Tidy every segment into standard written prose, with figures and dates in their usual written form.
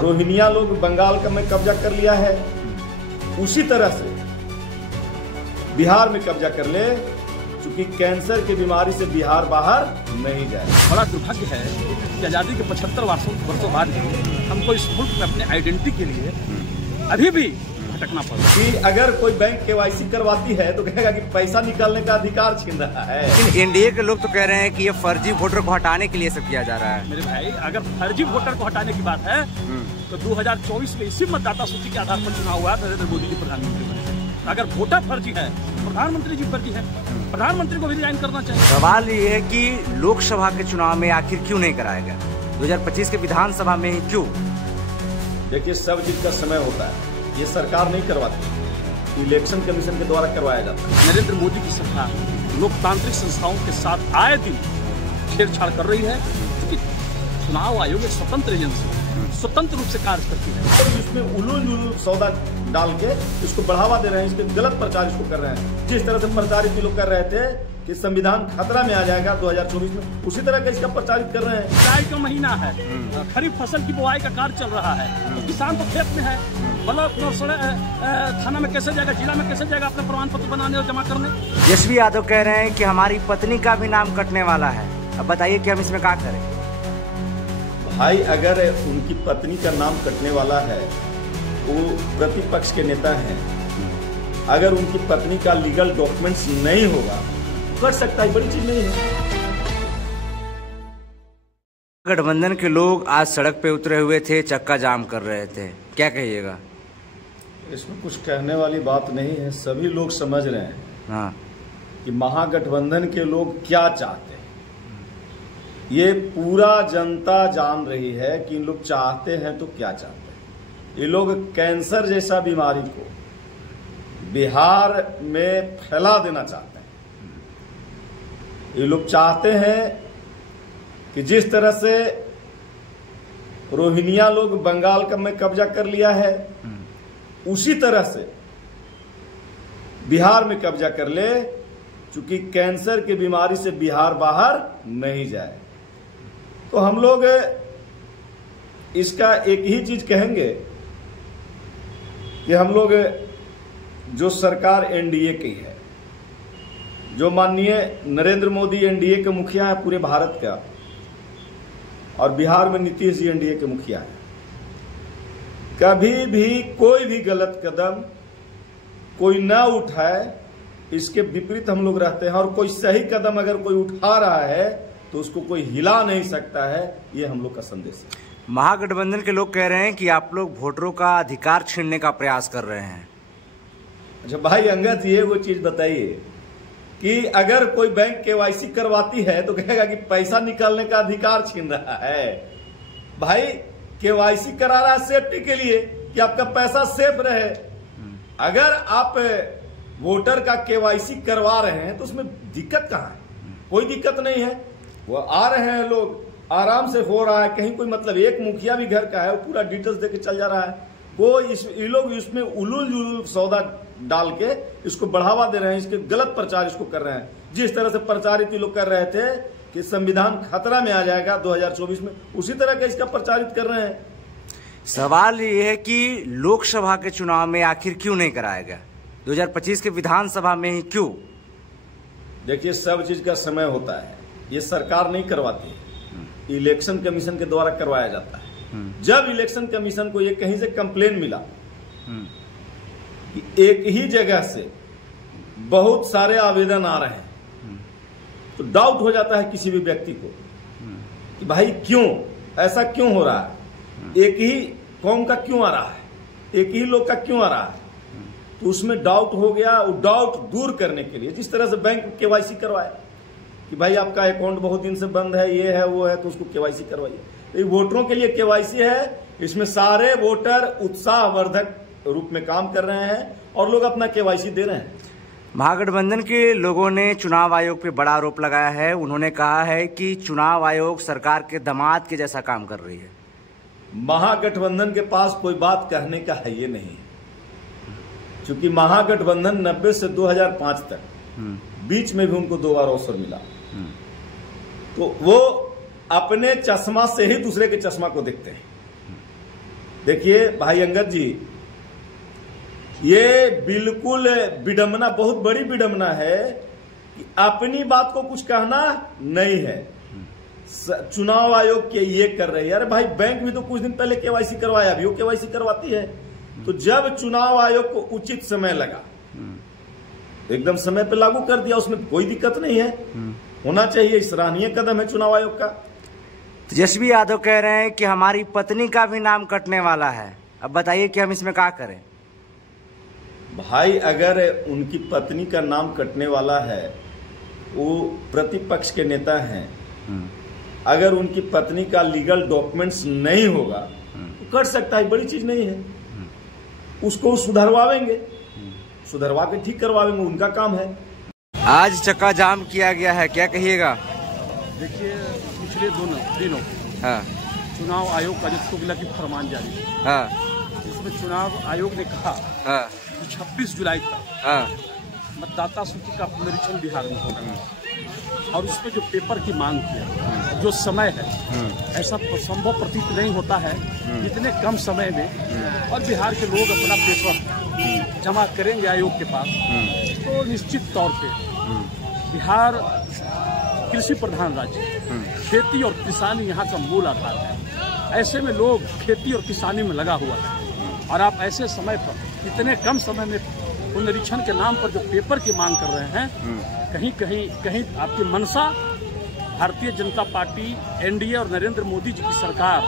Rohingya लोग बंगाल का में कब्जा कर लिया है, उसी तरह से बिहार में कब्जा कर ले, क्योंकि कैंसर की बीमारी से बिहार बाहर नहीं जाए। बड़ा दुर्भाग्य है कि आजादी के 75 वर्षों बाद हमको इस मुल्क में अपने आइडेंटिटी के लिए अभी भी भटकना पड़ा। कि अगर कोई बैंक केवाईसी करवाती है तो कहेगा कि पैसा निकालने का अधिकार छीन रहा है। लेकिन एनडीए के लोग तो कह रहे हैं कि ये फर्जी वोटर को हटाने के लिए सब किया जा रहा है। मेरे भाई, अगर फर्जी वोटर को हटाने की बात है तो 2024 में इसी मतदाता सूची के आधार पर चुनाव हुआ, नरेंद्र मोदी जी प्रधानमंत्री बने। अगर वोटर फर्जी है, प्रधानमंत्री जी फर्जी है, प्रधानमंत्री को भी रिजाइन करना चाहिए। सवाल ये है कि लोकसभा के चुनाव में आखिर क्यों नहीं कराया गया, 2025 के विधानसभा में ही क्यों? देखिए, सब चीज का समय होता है, ये सरकार नहीं करवाती, इलेक्शन कमीशन के द्वारा करवाया जाता है। नरेंद्र मोदी की सरकार लोकतांत्रिक संस्थाओं के साथ आए दिन छेड़छाड़ कर रही है, क्योंकि चुनाव आयोग एक स्वतंत्र एजेंसी स्वतंत्र रूप से कार्य करती है। और इसमें उलूल सौदा डाल के इसको बढ़ावा दे रहे हैं, इसके गलत प्रचार इसको कर रहे हैं। जिस तरह से प्रचारित लोग कर रहे थे कि संविधान खतरा में आ जाएगा 2024 में, उसी तरह का इसका प्रचारित कर रहे हैं। जुलाई का महीना है, खरीफ फसल की बुआई का कार्य चल रहा है, तो किसान तो खेत में है, ब्लॉक थाना में कैसे जाएगा, जिला में कैसे जाएगा अपना प्रमाण पत्र बनाने और जमा करने। यशवी यादव कह रहे हैं कि हमारी पत्नी का भी नाम कटने वाला है, अब बताइए कि हम इसमें क्या करें? भाई, अगर उनकी पत्नी का नाम कटने वाला है, वो प्रतिपक्ष के नेता हैं, अगर उनकी पत्नी का लीगल डॉक्यूमेंट्स नहीं होगा कर सकता है, बड़ी चीज नहीं है। गठबंधन के लोग आज सड़क पे उतरे हुए थे, चक्का जाम कर रहे थे, क्या कहिएगा? इसमें कुछ कहने वाली बात नहीं है, सभी लोग समझ रहे हैं हाँ कि महागठबंधन के लोग क्या चाहते हैं। ये पूरा जनता जान रही है कि इन लोग चाहते हैं तो क्या चाहते हैं। ये लोग कैंसर जैसा बीमारी को बिहार में फैला देना चाहते हैं। ये लोग चाहते हैं कि जिस तरह से रोहिंग्या लोग बंगाल का में कब्जा कर लिया है, उसी तरह से बिहार में कब्जा कर ले, क्योंकि कैंसर की बीमारी से बिहार बाहर नहीं जाए। तो हम लोग इसका एक ही चीज कहेंगे कि हम लोग जो सरकार एनडीए की है, जो माननीय नरेंद्र मोदी एनडीए के मुखिया है पूरे भारत का, और बिहार में नीतीश जी एनडीए के मुखिया है, कभी भी कोई भी गलत कदम कोई न उठाए, इसके विपरीत हम लोग रहते हैं। और कोई सही कदम अगर कोई उठा रहा है तो उसको कोई हिला नहीं सकता है, ये हम लोग का संदेश है। महागठबंधन के लोग कह रहे हैं कि आप लोग वोटरों का अधिकार छीनने का प्रयास कर रहे हैं। अच्छा भाई अंगद, ये वो चीज बताइए कि अगर कोई बैंक केवाईसी करवाती है तो कहेगा कि पैसा निकालने का अधिकार छीन रहा है। भाई, केवाईसी करा रहा है सेफ्टी के लिए कि आपका पैसा सेफ रहे। अगर आप वोटर का केवाईसी करवा रहे हैं तो उसमें दिक्कत कहाँ है? कोई दिक्कत नहीं है, वो आ रहे हैं लोग, आराम से हो रहा है। कहीं कोई मतलब एक मुखिया भी घर का है, वो पूरा डिटेल्स देके चल जा रहा है। वो ये लोग इसमें उलूल सौदा डाल के इसको बढ़ावा दे रहे हैं, इसके गलत प्रचार इसको कर रहे हैं। जिस तरह से प्रचारित लोग कर रहे थे कि संविधान खतरा में आ जाएगा 2024 में, उसी तरह का इसका प्रचारित कर रहे हैं। सवाल ये है कि लोकसभा के चुनाव में आखिर क्यों नहीं कराया गया, 2025 के विधानसभा में ही क्यों? देखिए, सब चीज का समय होता है, ये सरकार नहीं करवाती है, इलेक्शन कमीशन के द्वारा करवाया जाता है। जब इलेक्शन कमीशन को ये कहीं से कंप्लेन मिला कि एक ही जगह से बहुत सारे आवेदन आ रहे हैं, तो डाउट हो जाता है किसी भी व्यक्ति को कि भाई क्यों ऐसा क्यों हो रहा है, एक ही कौम का क्यों आ रहा है, एक ही लोग का क्यों आ रहा है। तो उसमें डाउट हो गया। वो डाउट दूर करने के लिए जिस तरह से बैंक केवाईसी करवाया कि भाई आपका अकाउंट बहुत दिन से बंद है, ये है वो है, तो उसको केवाईसी करवाइए। तो वोटरों के लिए केवाईसी है, इसमें सारे वोटर उत्साहवर्धक रूप में काम कर रहे हैं और लोग अपना केवाईसी दे रहे हैं। महागठबंधन के लोगों ने चुनाव आयोग पे बड़ा आरोप लगाया है। उन्होंने कहा है कि चुनाव आयोग सरकार के दामाद के जैसा काम कर रही है। महागठबंधन के पास कोई बात कहने का है ये नहीं, क्योंकि महागठबंधन 90 से 2005 तक बीच में भी उनको 2 बार अवसर मिला, तो वो अपने चश्मा से ही दूसरे के चश्मा को देखते हैं। देखिए भाई अंगद जी, ये बिल्कुल विडंबना, बहुत बड़ी विडंबना है कि अपनी बात को कुछ कहना नहीं है। चुनाव आयोग के ये कर रही है। अरे भाई, बैंक भी तो कुछ दिन पहले केवाईसी करवाया, अभी वो केवाईसी करवाती है। तो जब चुनाव आयोग को उचित समय लगा, एकदम समय पे लागू कर दिया, उसमें कोई दिक्कत नहीं है, होना चाहिए। सराहनीय कदम है चुनाव आयोग का। तेजस्वी यादव कह रहे हैं कि हमारी पत्नी का भी नाम कटने वाला है। अब बताइए कि हम इसमें क्या करें। भाई, अगर उनकी पत्नी का नाम कटने वाला है, वो प्रतिपक्ष के नेता हैं, अगर उनकी पत्नी का लीगल डॉक्यूमेंट्स नहीं होगा तो कट सकता है, बड़ी चीज नहीं है। उसको सुधरवावेंगे, सुधरवा के ठीक करवावेंगे, उनका काम है। आज चक्का जाम किया गया है, क्या कहिएगा? देखिए, पिछले दिनों चुनाव आयोग का जो तुगलकी फरमान जारी है, इसमें चुनाव आयोग ने कहा कि 26 जुलाई तक मतदाता सूची का पुनरीक्षण बिहार में होगा, और उसमें जो पेपर की मांग की, जो समय है, ऐसा संभव प्रतीत नहीं होता है इतने कम समय में। और बिहार के लोग अपना पेपर जमा करेंगे आयोग के पास, तो निश्चित तौर पे बिहार कृषि प्रधान राज्य, खेती और किसानी यहाँ का मूल आधार है। ऐसे में लोग खेती और किसानी में लगा हुआ है, और आप ऐसे समय पर इतने कम समय में पुनरीक्षण के नाम पर जो पेपर की मांग कर रहे हैं, कहीं आपकी मनसा भारतीय जनता पार्टी, एनडीए और नरेंद्र मोदी जी की सरकार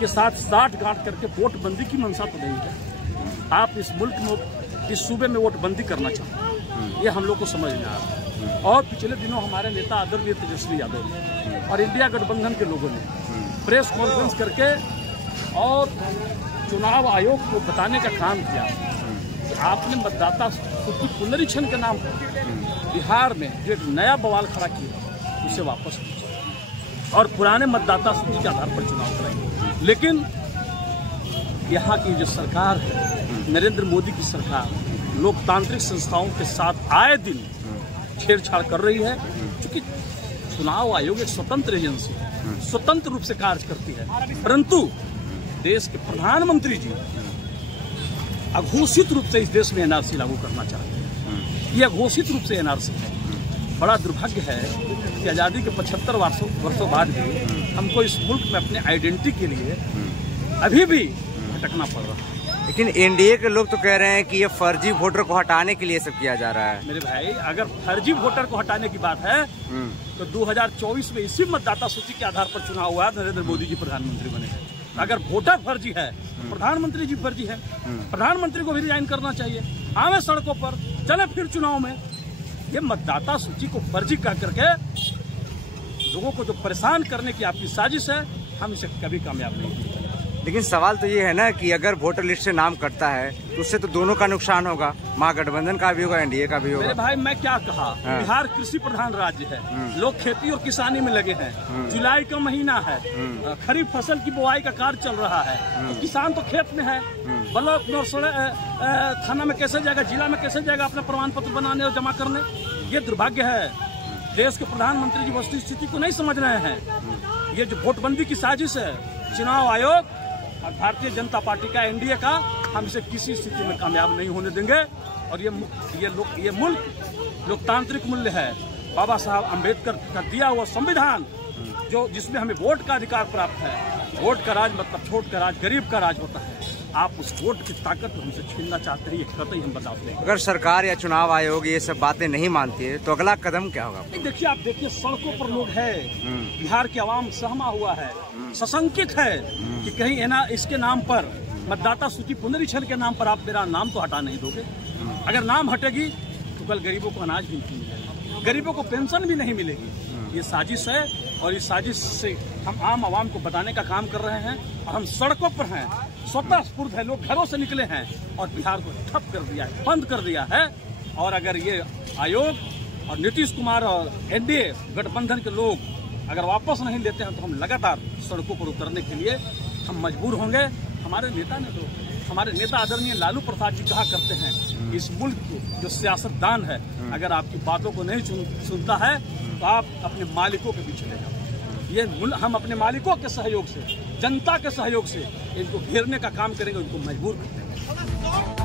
के साथ साठगांठ करके वोटबंदी की मनसा तो नहीं है। आप इस मुल्क में, इस सूबे में वोटबंदी करना चाहते हैं, ये हम लोग को समझ में आ रहा है। और पिछले दिनों हमारे नेता आदरणीय तेजस्वी यादव ने और इंडिया गठबंधन के लोगों ने प्रेस कॉन्फ्रेंस करके और चुनाव आयोग को बताने का काम किया कि आपने मतदाता सूची पुनरीक्षण के नाम पर बिहार में जो एक नया बवाल खड़ा किया, उसे वापस लीजिए और पुराने मतदाता सूची के आधार पर चुनाव कराएंगे। लेकिन यहाँ की जो सरकार है, नरेंद्र मोदी की सरकार, लोकतांत्रिक संस्थाओं के साथ आए दिन छेड़छाड़ कर रही है। क्योंकि चुनाव आयोग एक स्वतंत्र एजेंसी है, स्वतंत्र रूप से कार्य करती है, परंतु देश के प्रधानमंत्री जी अघोषित रूप से इस देश में एनआरसी लागू करना चाहते हैं। ये अघोषित रूप से एनआरसी है। बड़ा दुर्भाग्य है कि आज़ादी के 75 वर्षों बाद भी हमको इस मुल्क में अपने आइडेंटिटी के लिए अभी भी भटकना पड़ रहा है। लेकिन एनडीए के लोग तो कह रहे हैं कि ये फर्जी वोटर को हटाने के लिए सब किया जा रहा है। मेरे भाई, अगर फर्जी वोटर को हटाने की बात है तो 2024 में इसी मतदाता सूची के आधार पर चुनाव हुआ, नरेंद्र मोदी जी प्रधानमंत्री बने हैं। अगर वोटर फर्जी है, प्रधानमंत्री जी फर्जी है, प्रधानमंत्री को भी रिजाइन करना चाहिए। आवे सड़कों पर, चले फिर चुनाव में। ये मतदाता सूची को फर्जी कर करके लोगों को जो परेशान करने की आपकी साजिश है, हम इसे कभी कामयाब नहीं होंगे। लेकिन सवाल तो ये है ना कि अगर वोटर लिस्ट से नाम कटता है तो उससे तो दोनों का नुकसान होगा, महागठबंधन का भी होगा, एनडीए का भी होगा। मेरे भाई, मैं क्या कहा, बिहार कृषि प्रधान राज्य है, लोग खेती और किसानी में लगे हैं। जुलाई का महीना है, खरीफ फसल की बुआई का कार्य चल रहा है, तो किसान तो खेत में है। ब्लॉक में, थाना में कैसे जाएगा, जिला में कैसे जाएगा अपना प्रमाण पत्र बनाने और जमा करने? ये दुर्भाग्य है। देश के प्रधानमंत्री जी वस्तु स्थिति को नहीं समझ रहे हैं। ये जो वोटबंदी की साजिश है, चुनाव आयोग और भारतीय जनता पार्टी का, एनडीए का, हम इसे किसी स्थिति में कामयाब नहीं होने देंगे। और ये मुल्क लोकतांत्रिक मूल्य है, बाबा साहब अम्बेडकर का दिया हुआ संविधान, जो जिसमें हमें वोट का अधिकार प्राप्त है। वोट का राज मतलब छोट का राज, गरीब का राज होता है। आप उस वोट की ताकत हमसे छीनना चाहते हैं, ये कतई हम बता दें। अगर सरकार या चुनाव आयोग ये सब बातें नहीं मानती है तो अगला कदम क्या होगा? देखिए, आप देखिए, सड़कों पर लोग है, बिहार की आवाम सहमा हुआ है, सशंकित है कि कहीं इसके नाम पर, मतदाता सूची पुनरीक्षण के नाम पर आप मेरा नाम तो हटा नहीं दोगे। अगर नाम हटेगी तो कल गरीबों को अनाज भी नहीं मिलेगा, गरीबों को पेंशन भी नहीं मिलेगी। ये साजिश है, और इस साजिश से हम आम आवाम को बताने का काम कर रहे हैं। और हम सड़कों पर हैं, स्वतः स्फूर्त है, लोग घरों से निकले हैं और बिहार को ठप कर दिया है, बंद कर दिया है। और अगर ये आयोग और नीतीश कुमार और एनडीए गठबंधन के लोग अगर वापस नहीं लेते हैं तो हम लगातार सड़कों पर उतरने के लिए हम मजबूर होंगे। हमारे नेता आदरणीय लालू प्रसाद जी कहा करते हैं, इस मुल्क की जो सियासतदान है, अगर आपकी बातों को नहीं सुनता है तो आप अपने मालिकों के पीछे ले जाओ। ये हम अपने मालिकों के सहयोग से, जनता के सहयोग से इनको घेरने का काम करेंगे, उनको मजबूर करेंगे।